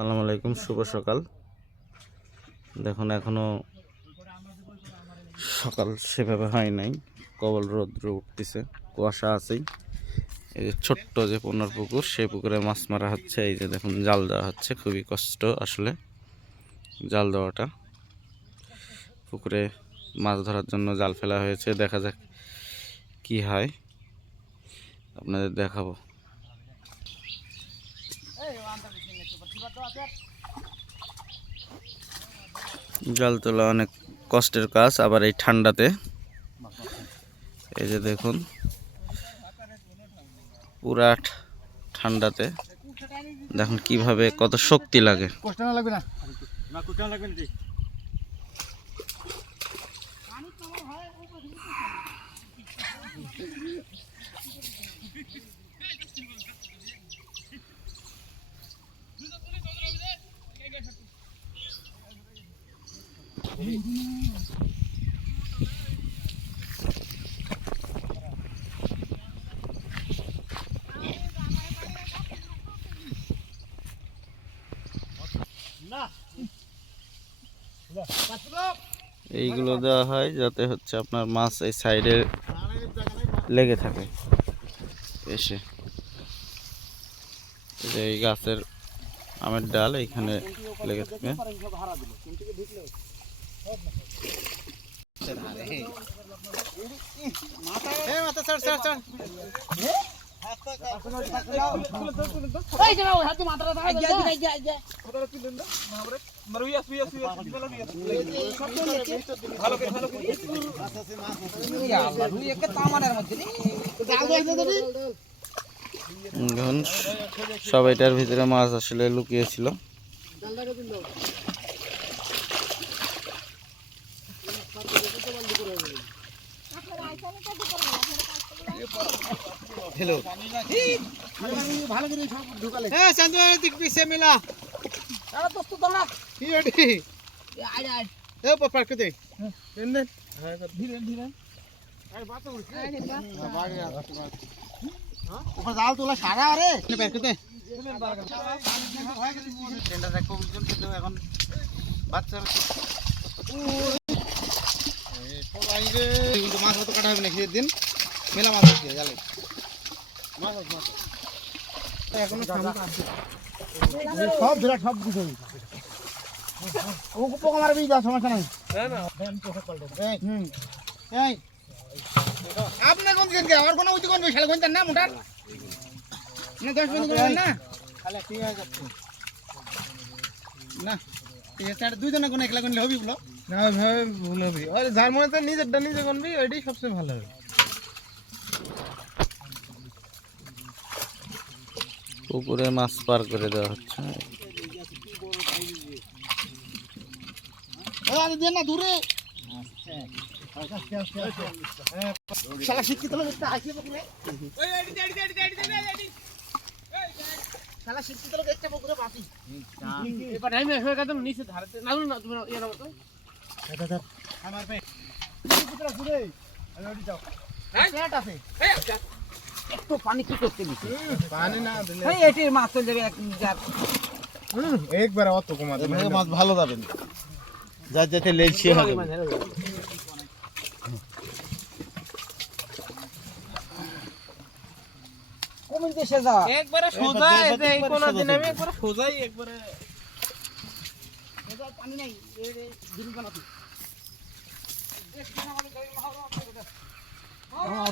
আসসালামু আলাইকুম, শুভ সকাল। দেখুন, এখনও সকাল সেভাবে হয় নাই। কবল রৌদ্র উঠতেছে, কুয়াশা আছেই। এই যে ছোট্ট যে পনেরো পুকুর, সেই পুকুরে মাছ মারা হচ্ছে। এই যে দেখুন, জাল দেওয়া হচ্ছে, খুবই কষ্ট আসলে জাল দেওয়াটা। পুকুরে মাছ ধরার জন্য জাল ফেলা হয়েছে, দেখা যাক কি হয়। আপনাদের দেখাবো। জাল তোলা অনেক কষ্টের কাজ, আবার এই ঠান্ডাতে। এই যে দেখুন, পুরা ঠান্ডাতে। দেখুন কীভাবে কত শক্তি লাগে কষ্ট না লাগবে না এইগুলো দেওয়া হয় যাতে হচ্ছে আপনার মাছ এই সাইডে লেগে থাকে। এসে এই গাছের আমের ডাল এইখানে লেগে থাকে। সব ভিতরে মাছ আসলে লুকিয়েছিল। ভালো করে সব ঢুকালে হ্যাঁ চান্দু দিক পিছে মেলা। কি এটি এ পার কে দে দেন দেন ধীরে ধীরে উপর জাল তোলা সারা আরে। বের করতে। এখন বাচ্চা মাছ হয়তো কাটা হবে না খেয়ে দিন মেলা মাছ হচ্ছে জালে। মাছ মাছ এখনও সব বিরাট সব কিছু ও পোকা মারবি যা সমস্যা নাই। এই, হুম, এই। আপনি কোন দিন আমার কোনো উইতে কোন বিশাল কোন না মোটার? না দশ বন্ধু না। না ঠিক আছে আর দুইজনে কোন একলা কোন হবি বলো না ভাবে ভুল হবে। আর যার মনে তো নিজেরটা নিজে করবি ওইটাই সবচেয়ে ভালো হবে। পুকুরে মাছ পার করে দেওয়া হচ্ছে। আরে দেন না দূরে। শালা শিক্ষিত লোক একটা পুকুরে। শালা শিক্ষিত লোক একটা পুকুরে এবার আমি হয়ে নিচে ধারতে না না তুমি ইয়ে নাও তো। আমার পে পুকুরে ঘুরে আমি যাও পেট আছে একটু পানি কি করতে দিছে পানি না দিলে এই এটির মাছ চলে যাবে এক যার একবার অত কমা মাছ ভালো যাবে যা যেতে লেলছি হবে কমিন দেশে যা একবারে সোজা এই কোনা দিন আমি একবারে সোজাই, একবারে পানি নাই দিন বানাতে 好きなものだよ、今、ハードワークあるか。ハードワーク!